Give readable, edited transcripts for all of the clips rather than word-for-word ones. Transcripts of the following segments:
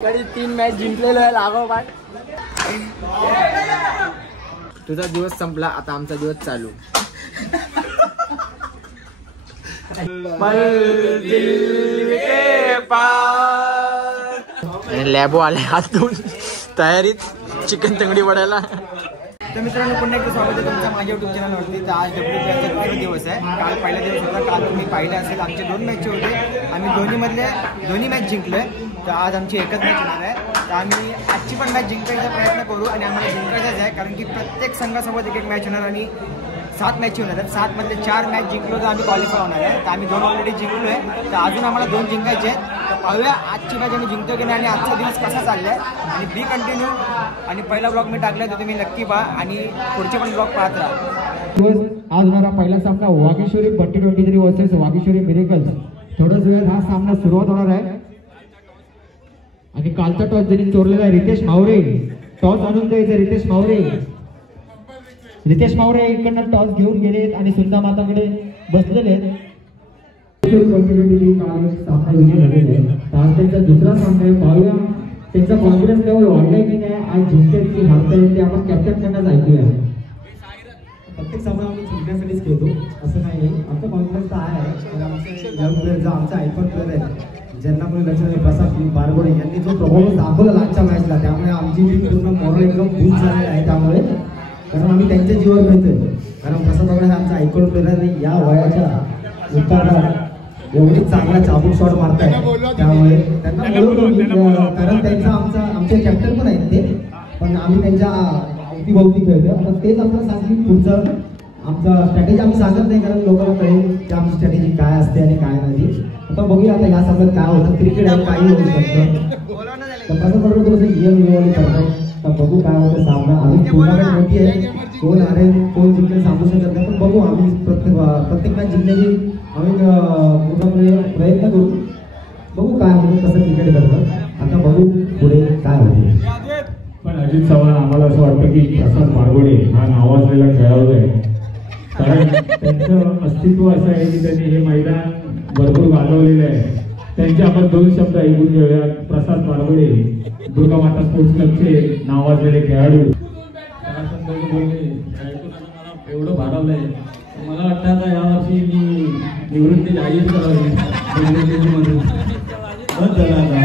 कडे 3 मॅच जिंकलेलो आहे लागोपाठ. तुझा दिवस संपला, आता आमचा दिवस चालू. लॅबो आले हातून तयारीत चिकन तंगडी पडायला. तर मित्रांनो पुन्हा एकदा स्वागत आहे तुमच्या माझ्या युट्यूब चॅनलवरती. तर आज WPLचा पहिला दिवस आहे. काल पहिला दिवस होता. काल तुम्ही पाहिलं असेल आमचे 2 मॅच होते. आम्ही दोन्ही मॅच जिंकले. तर आज आमची एकच मॅच होणार आहे. तर आम्ही आजची पण मॅच जिंकायचा प्रयत्न करू आणि आम्हाला जिंकायचाच आहे, कारण की प्रत्येक संघासोबत एक मॅच होणार आणि 7 मॅच होणार आहेत. 7 मधले 4 मॅच जिंकलो तर आम्ही क्वालिफाय होणार आहे. तर आम्ही 2 ऑलरेडी जिंकलो आहे. तर अजून आम्हाला 2 जिंकायचे आहेत. तर पाहूया आजची मॅच आम्ही जिंकतो की नाही आणि आजचा दिवस कसा चाललाय. आणि बी कंटिन्यू आणि पहिला ब्लॉग मी टाकला तर तुम्ही नक्की पहा आणि पुढचे पण ब्लॉग पाहत राहा. आज होणारा पहिला सामना वागेश्वरी 2023 वर्सेस वागेश्वरी मिरेकल्स. थोड्याच वेळात हा सामना सुरुवात होणार आहे. आणि कालचा टॉस ज्यांनी चोरलेला आहे रितेश मावरे. टॉस आणून द्यायचं रितेश मावरे इकडनं टॉस घेऊन गेलेत आणि सुंदा माताकडे बसलेले आहेत. सामना विजय झालेला आहे. आज त्यांचा दुसरा सामना आहे. पाहूया त्यांचा कॉन्फिडन्स लेवल वाढलाय की नाही, आज जिंकतात की हारतायत ते आपण कॅप्टन कडनंच ऐकूया. प्रत्येक सामना आम्ही जिंकण्यासाठीच खेळतो असं नाही आहे. आमचा कॉन्फिडन्स तर आहे. यंग प्लेअर जो आमचा आयकॉन प्लेअर आहे, ज्यांना पण लक्षात प्रसाद बारगोडे यांनी जो प्रभाव दाखवला लास्टच्या मॅचला, त्यामुळे आमची पूर्ण मॉरल एकदम बूस्ट झालेली आहे. त्यामुळे कारण आम्ही त्यांच्या जीवावर खेळतोय, कारण प्रसाद बागडे हा आमचा आयकॉन प्लेअर आहे. या वयाच्या उत्तरात एवढी चांगला चाबूक शॉट मारताय, त्यामुळे त्यांना कारण त्यांचा आमचे कॅप्टन पण आहेत ते, पण आम्ही त्यांच्या अवतीभोवती खेळतोय. आता तेच आपल्याला सांगितलं पुढचं आमचा स्ट्रॅटेजी आम्ही सांगत नाही, कारण लोकांना कळेल की आमची स्ट्रॅटेजी काय असते आणि काय नाही. आता बघूया आता या सामन्यात काय होतं. क्रिकेट आहे, काही होऊ शकतं. कसं बरोबर थोडंसं नियम करतात. तर बघू काय होतं सामना. अजून टुर्नामेंट मोठी आहे, कोण हरेल कोण जिंकेल सांगू शकत नाही, पण बघू आम्ही प्रत्येक मॅच जिंकण्याची आम्ही पूर्णपणे प्रयत्न करू. बघू काय होतं, कसं क्रिकेट करतात. आता बघू पुढे काय होते. पण अजित चव्हाण आम्हाला असं वाटतं की प्रसाद बारगोडे हा नावाजलेला खेळाडू आहे, कारण त्यांचं अस्तित्व असं आहे की त्यांनी हे मैदान भरपूर गाजवलेलं आहे. त्यांचे आपण 2 शब्द ऐकून घेऊया. प्रसाद बारगोडे दुर्गा माता स्पोर्ट्स क्लबचे नावाजलेले खेळाडू. एवढं भारावलंय, मला वाटतं आता यावर्षी मी निवृत्ती जाहीर करावी निवृत्तीमधून. बस झालं आता.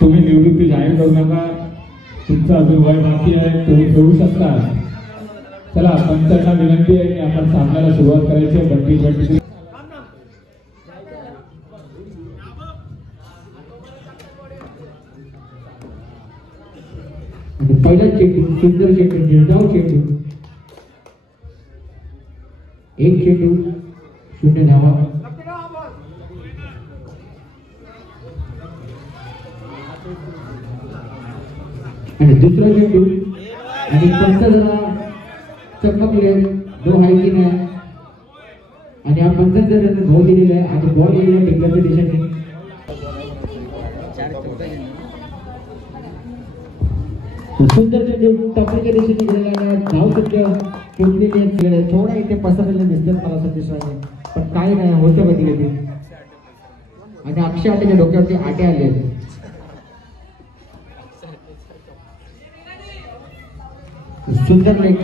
तुम्ही निवृत्ती जाहीर करू नका, तुमचं अजून वय बाकी आहे, तुम्ही खेळू शकता. चला पंचांना विनंती आहे की आपण सामन्याला सुरुवात करायची आहे. 2023 पहिला चेंडू सुंदर चेंडू निर्धाव चेंडू 1 चेंडू 0 धावा. आणि दुसरा चेंडू आणि पंच जरा चकमकले 2 आहे की नाही, आणि हा पंच जरा धाव दिलेला आहे आणि बॉल गेलेला टिकल्याच्या दिशेने. सुंदर चेंडू टपरीच्या दिशेने गेलेला आहे. धाव सध्या पोचलेली आहे. थोडा इथे पसरलेले दिसतात मला सतीशाने, पण काय नाही होतं कधी कधी. आणि अक्षय आटेच्या डोक्यावरती आटे आले. सुंदर लेग.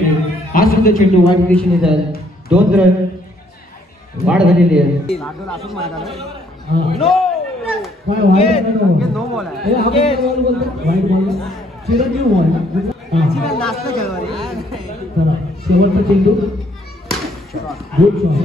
हा सुंदर चेंडू वाईट दिशेने जाईल. 2 रन वाढ झालेली आहे. चिरंजीव बॉल. शेवटचा चेंडू गुड शॉट.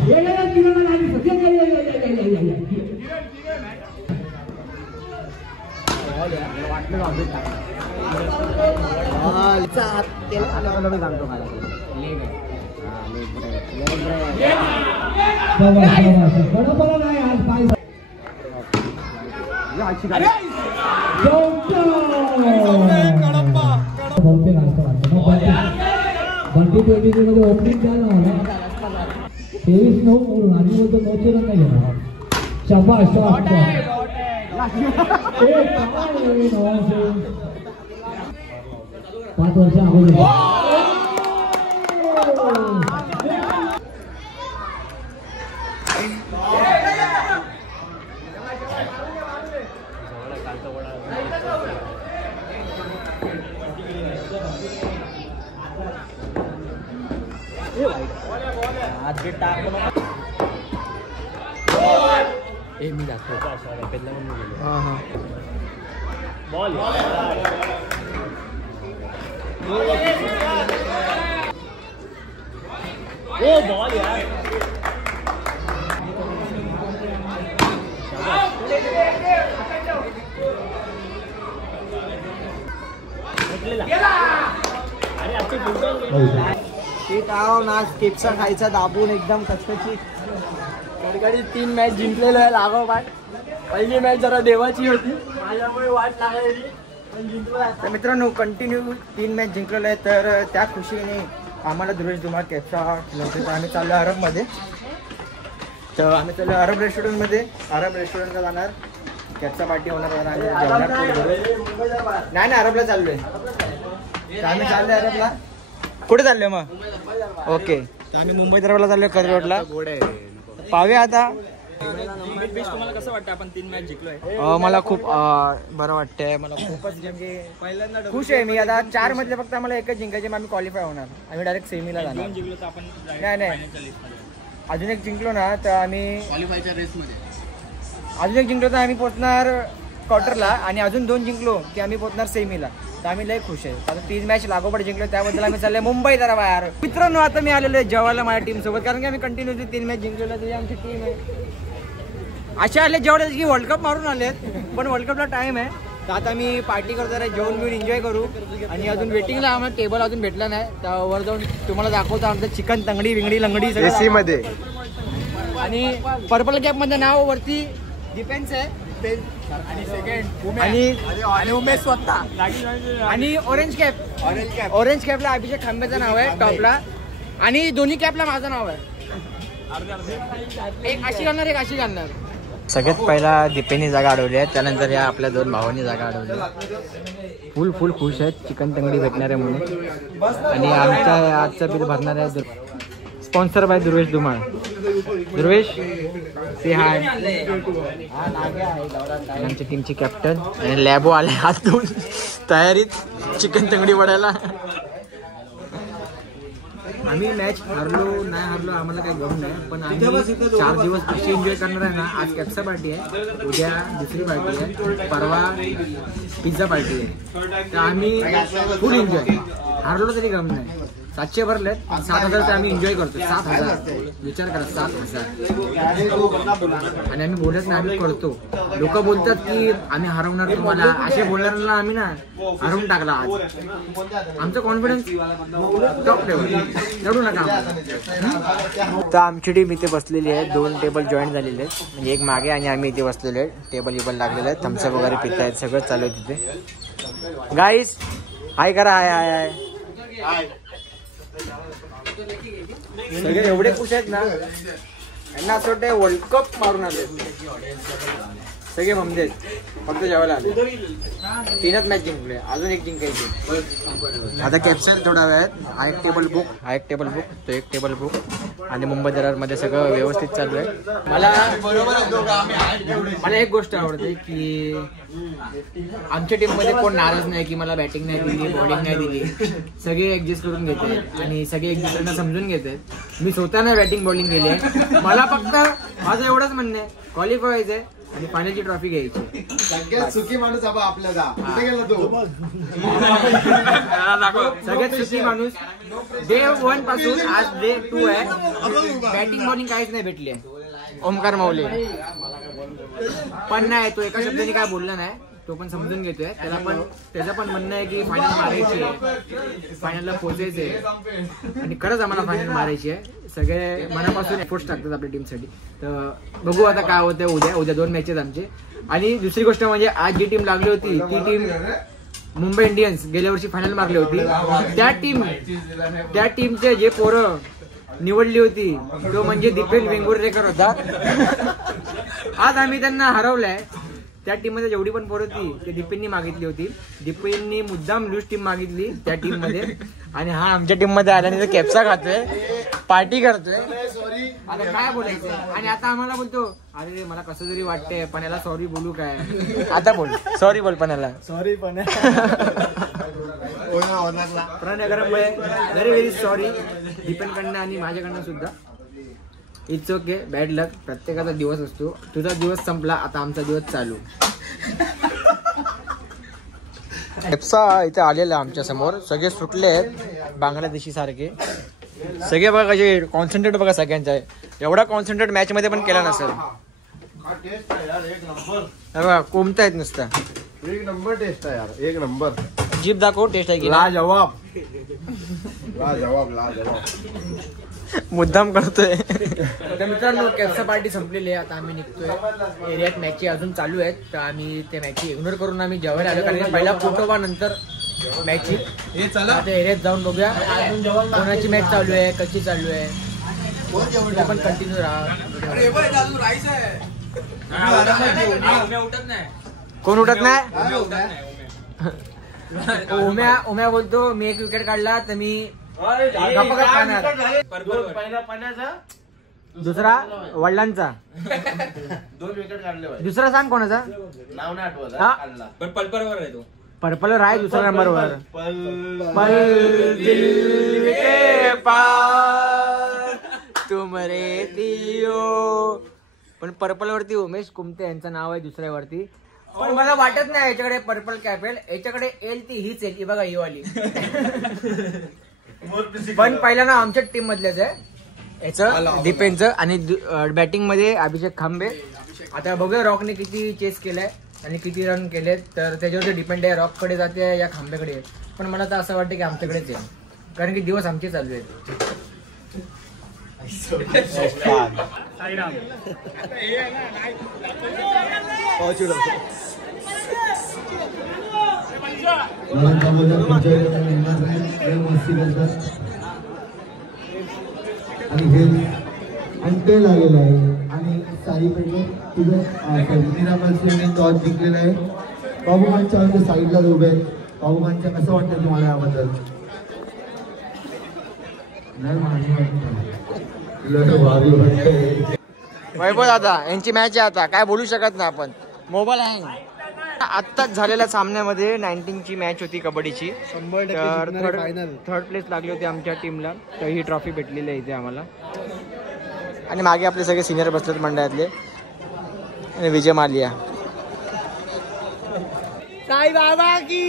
मध्ये ओपनिंग द्यायला मला 23-9 आणि बोलतो 9 रन नाही घेणार. शाबाश शॉट. 5 वर्ष अगोदर मी दाखवतो बॉल बॉल यार केपचा खायचा दाबून एकदम कचकची कडकडी 3 मॅच जिंकलेलं आहे लागोपाठ. पहिली मॅच जरा देवाची होती माझ्यामुळे वाट लागलेली पण जिंकलो. तर मित्रांनो कंटिन्यू 3 मॅच जिंकलेलं आहे. तर त्या खुशीने आम्हाला ध्रुवेश धुमाळ केपचा नव्हते. तर आम्ही चाललो अरबमध्ये. तर आम्ही चाललो अरब रेस्टॉरंटमध्ये. अरब रेस्टॉरंटला जाणार, केपचा पार्टी होणार आणि जेवणार नाही अरबला चाललोय. तर आम्ही चाललोय अरबला. कुठे चाललोय मग? ओके तर आम्ही मुंबई दरबारला चाललोय करी रोडला. पाहूया आता. तुम्हाला कसं वाटतं आपण 3 मॅच जिंकलोय? मला खूप बरं वाटतंय. मला खूपच पहिल्यांदा खुश आहे मी. आता 4 मधले फक्त आम्हाला एकच जिंकायचे, मग आम्ही क्वालिफाय होणार. आम्ही डायरेक्ट सेमीला जाणार. जिंकलो तर आपण नाही अजून एक जिंकलो ना तर आम्ही क्वालिफायच्या रेसमध्ये अजून एक जिंकलो तर आम्ही पोहोचणार क्वार्टरला आणि अजून 2 जिंकलो की आम्ही पोहोचणार सेमीला. तर आम्ही लय खुश आहे. आता 3 मॅच लागोपाठ जिंकलो त्याबद्दल आम्ही चाललोय मुंबई दरबार. मित्रांनो आता मी आलेलो आहे जेवायला माझ्या टीम सोबत, कारण की आम्ही कंटिन्युअसली 3 मॅच जिंकलेलो. तरी आमची टीम आहे असे आले जेवढे की वर्ल्ड कप मारून आलेत, पण वर्ल्ड कपला टाइम आहे. तर आता आम्ही पार्टी करतो आहे, जेवण बिवून एन्जॉय करू. आणि अजून वेटिंगला आम्हाला टेबल अजून भेटला नाही. तर वर जाऊन तुम्हाला दाखवतो आमचं चिकन तंगडी विंगडी लंगडी सगळं मध्ये. आणि पर्पल कॅपमध्ये नाव वरती डिफेन्स आहे आणि सेकंड आणि उमेश स्वतः आणि ऑरेंज कॅपला अभिषेक खांबेचं नाव आहे टॉपला. आणि दोन्ही कॅपला माझं नाव आहे. एक अशी घालणार एक अशी घालणार. सगळ्यात पहिला दीपेनी जागा अडवली आहे, त्यानंतर या आपल्या 2 भावांनी जागा अडवली. फुल खुश आहेत चिकन तंगडी भेटणार आहे म्हणून. आणि आमच्या आजचं बिल भरणार आहे स्पॉन्सर बाय ध्रुवेश धुमाळ. ध्रुवेश से हाय. आमच्या टीमचे कॅप्टन आणि लॅबो आले हात धुवून तयारीत चिकन तंगडी वडायला. आम्ही मॅच हरलो नाही हरलो आम्हाला काही गम नाही, पण आम्ही 4 दिवस कशी एन्जॉय करणार आहे ना. आज कॅप्सा पार्टी आहे, उद्या दुसरी पार्टी आहे, परवा पिझ्झा पार्टी आहे. तर आम्ही फुल एन्जॉय. हरलो तरी गम नाही. 700 भरलेत, 7,000 आम्ही एन्जॉय करतो. 7,000 विचार करा, 7,000. आणि आम्ही बोलत नाही, आम्ही करतो. लोक बोलतात की आम्ही हरवणार तुम्हाला, असे बोलणाऱ्यांना आम्ही ना हरवून टाकला. आज आमचं कॉन्फिडन्स टॉप लेवल. लढू नका. तर आमची टीम इथे बसलेली आहे. 2 टेबल जॉईन झालेले आहेत, म्हणजे एक मागे आणि आम्ही इथे बसलेले आहेत. टेबल लागलेले आहेत, थम्सअप वगैरे पिता आहेत, सगळं चालू आहे तिथे. गाईस हाय करा. हाय सगळे एवढे खुश आहेत ना, यांना असं वाटतं वर्ल्ड कप मारून आले. सगळे समजेत फक्त जेवायला आले. 3च मॅच जिंकले, अजून एक जिंकायची. आता कॅप्चर थोडा वेळात. हा एक टेबल बुक तो एक टेबल बुक. आणि मुंबई दरबारमध्ये सगळं व्यवस्थित चालू आहे. मला एक गोष्ट आवडते की आमच्या टीममध्ये कोण नाराज नाही की मला बॅटिंग नाही दिली, बॉलिंग नाही दिली. सगळे ऍडजस्ट करून घेते आणि सगळे एकमेकांना समजून घेते. मी स्वतःने बॅटिंग बॉलिंग केली आहे. मला फक्त माझं एवढंच म्हणणं आहे, क्वालिफाय व्हायचंय आणि फायनलची ट्रॉफी घ्यायची. सगळ्यात सुखी माणूस आपल्याला कुठे गेला तो? सगळ्यात सुखी माणूस. डे 1 पासून आज डे 2 आहे. बॅटिंग बॉलिंग काहीच नाही भेटली आहे. ओमकार माऊली पण नाही, तो एका शब्दाने काय बोलला नाही, तो पण समजून घेतोय. त्याचं पण म्हणणं आहे की फायनल मारायची आहे, फायनलला पोहोचायचं आहे. आणि खरंच आम्हाला फायनल मारायची आहे. सगळे मनापासून एफर्ट्स टाकतात आपल्या टीमसाठी. तर बघू आता काय होतंय. उद्या 2 मॅचेस आमचे. आणि दुसरी गोष्ट म्हणजे आज जी टीम लागली होती ती टीम मुंबई इंडियन्स गेल्या वर्षी फायनल मारली होती. त्या टीमचे जे पोरं निवडली होती तो म्हणजे दीपेन वेंगुर्लेकर होता. आज आम्ही त्यांना हरवलंय. त्या टीम मध्ये जेवढी पण पोरं होती ते दीपेननी मागितली होती. दीपेननी मुद्दाम लूज टीम मागितली त्या टीम मध्ये. आणि हा आमच्या टीम मध्ये आल्याने कॅप्सा खातोय, पार्टी करतोय. आता काय बोलायचं. आणि आता आम्हाला बोलतो अरे मला कसं तरी वाटतंय, पण याला सॉरी बोलू काय. आता बोल सॉरी बोल. पण याला सॉरी पण प्रणयकरांमुळे व्हेरी व्हेरी सॉरी दीपेनकडनं आणि माझ्याकडनं सुद्धा. इट्स ओके, बॅड लक. प्रत्येकाचा दिवस असतो. तुझा दिवस संपला, आता आमचा दिवस चालू. एप्सा इथे आलेला आमच्या समोर. सगळे सुटले आहेत बांगलादेशी सारखे. सगळे बघा कसे कॉन्सन्ट्रेट बघा सगळ्यांचा. एवढा कॉन्सन्ट्रेट मॅच मध्ये पण केला नसेल. बघा कोणता आहेत नुसता. एक नंबर टेस्ट आहे यार, एक नंबर. जीप दाखव, टेस्ट आहे की लाजवाब. लाजवाब लाजवाब. मुद्दाम करतोय. तर मित्रांनो कॅप्सा पार्टी संपलेली आहे. आता आम्ही निघतोय. एरियात मॅची अजून चालू आहेत, तर आम्ही त्या मॅची इग्नोर करून आम्ही जेवायला आलो. कारण पहिला फोटोवा नंतर मॅची. आता एरियात जाऊन बघूया कोणाची मॅच चालू आहे, कशी चालू आहे. पण कंटिन्यू राहा. कोण उठत नाही. उम्या बोलतो मी एक विकेट काढला तर मी दुसरा वडिलांचा 2 विकेट काढले. दुसरा सांग कोणाचा नाव नाही आठवत. पण पर्पलवर आहे तो. पर्पलवर आहे दुसऱ्या नंबरवर. पल दिल के पार तुम रहती हो. पण पर्पल वरती उमेश कुमते यांचं नाव आहे दुसऱ्यावरती. पण मला वाटत नाही याच्याकडे पर्पल कॅप येईल. याच्याकडे येईल ती हीच येईल. बघा ही वाली. पण पहिला ना आमच्या टीम मधल्याच आहे याचं डिफेन्सचं. आणि बॅटिंग मध्ये अभिषेक खांबे. आता बघूया रॉकने किती चेस केलाय आणि किती रन केलेत, तर त्याच्यावरती डिपेंड आहे. रॉक कडे जाते या खांब्याकडे. पण मला तर असं वाटतं की आमच्याकडेच आहे, कारण की दिवस आमचे चालू आहेत. आणि हे अंटे लागलेलं आहे. आणि साईकडे तुझं निरामल सिंगने टॉस जिंकलेला आहे. बाबूमानच्या साईडला उभे आहेत. बाबूमानच्या कसं वाटतं तुम्हाला याबद्दल. वैभव दादा यांची मॅच आहे आता, काय बोलू शकत नाही आपण. Mobile hang. आत्ताच झालेल्या सामन्यामध्ये 19ची मॅच होती कबड्डीची. थर्ड प्लेस लागली होती आमच्या टीमला. तर ही ट्रॉफी भेटलेली आहे इथे आम्हाला. आणि मागे आपले सगळे सिनियर बसलेत मंडळातले. आणि विजय मालिया. साई बाबा की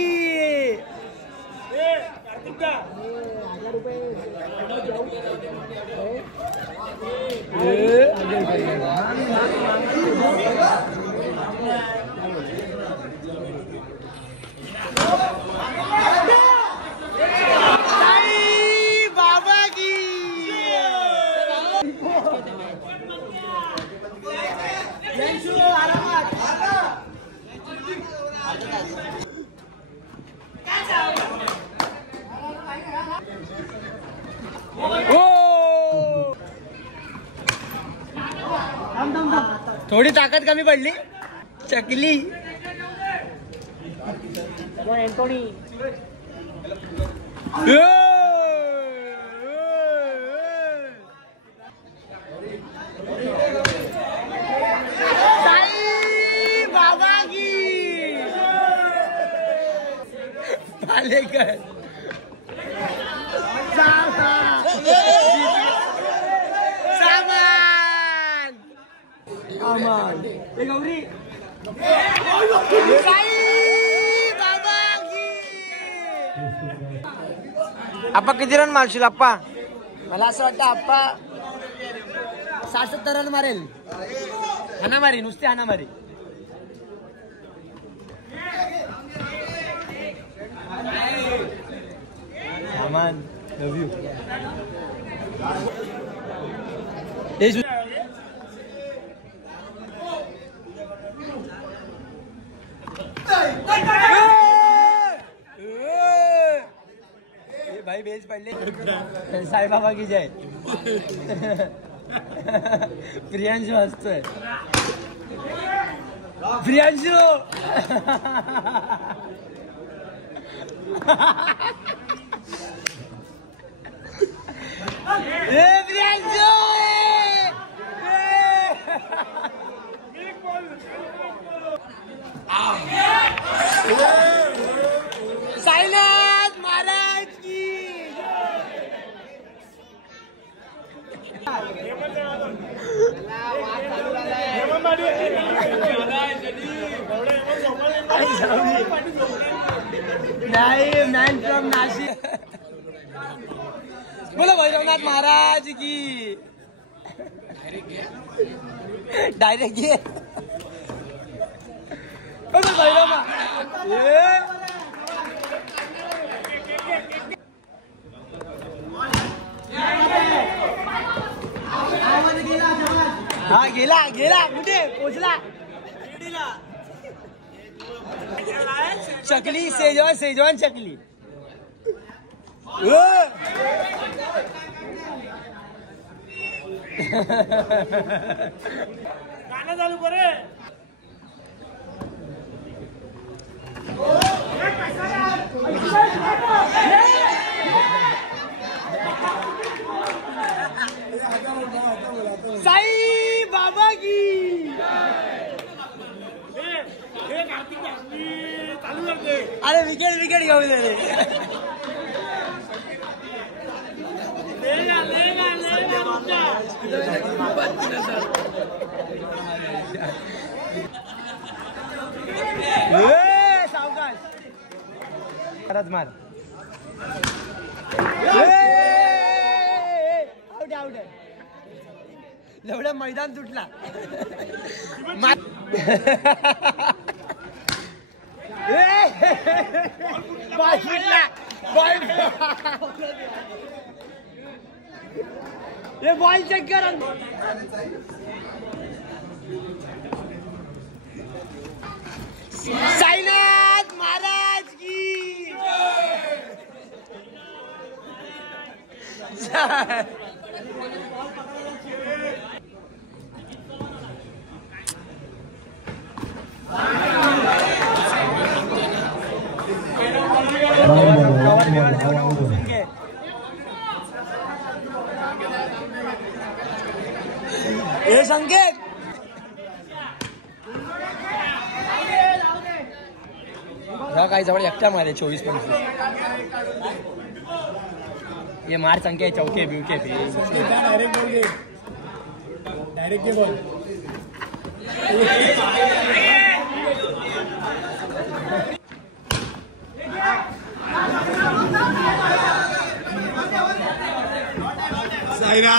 थोडी ताकद कमी पडली. चकली एंटोनी. बाबा की पालेकर. आप्पा किती रन मारशील आप्पा. मला असं वाटतं आप्पा 60-70 रन मारेल. हाणामारी, नुसती हाणामारी. अमान लव यू. भाई बेच पडले. साईबाबा की जय. प्रियांशू हसतोय. प्रियांशू प्रियांशू साईनाथ महाराज की. नाही मॅन फ्रॉम नाशिक. बोलो भैरवनाथ महाराज की. डायरेक्ट घे भैरव. हा गेला गेला कुठे पोचला. चकली सेजवान सेजवान चकली. गाणं चालू करे. साई बाबा की. अरे विकेट विकेट घेऊ दे रे. सावकाश परत मार. Out out. एवढं मैदान तुटला. बॉल फुटला. बॉल ये बॉल चेक कर. साईनाथ महाराज की. हे संकेत ह्या काही जवळ एकटा मारे 24-25. ये मार संख्या चौके बिवके डायरेक्ट बॉल. साईरा